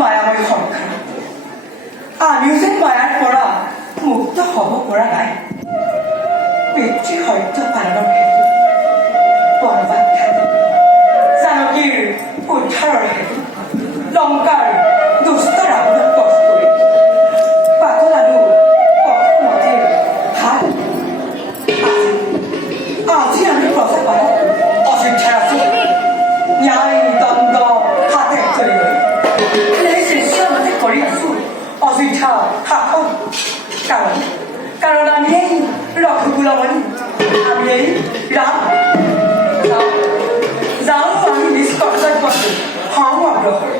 মায়াময় সংসাৰ আমিও যেন মায়াৰ পৰা মুক্ত হ'ব পৰা নাই পিতৃ সত্য পালনৰ হেতু বনবাস খ্যাতি জানকীৰ উদ্ধাৰৰ হেতু লংকাৰ দুষ্ট ৰাৱণক বধ কৰি পাতলালো পথমতিৰ হাত আজি আমি প্ৰজাপালক অযোধ্যাৰ আছো ন্যায় দণ্ড হাতে ধৰি লৈ এই শিষ্যমতে কৰি আছো অযোধ্যা শাসন কাৰণ আমি এই ৰঘুকুলমণি আমি এই ৰাম যাওঁ আমি নিজ কৰ্তব্যত হওঁ অগ্ৰসৰ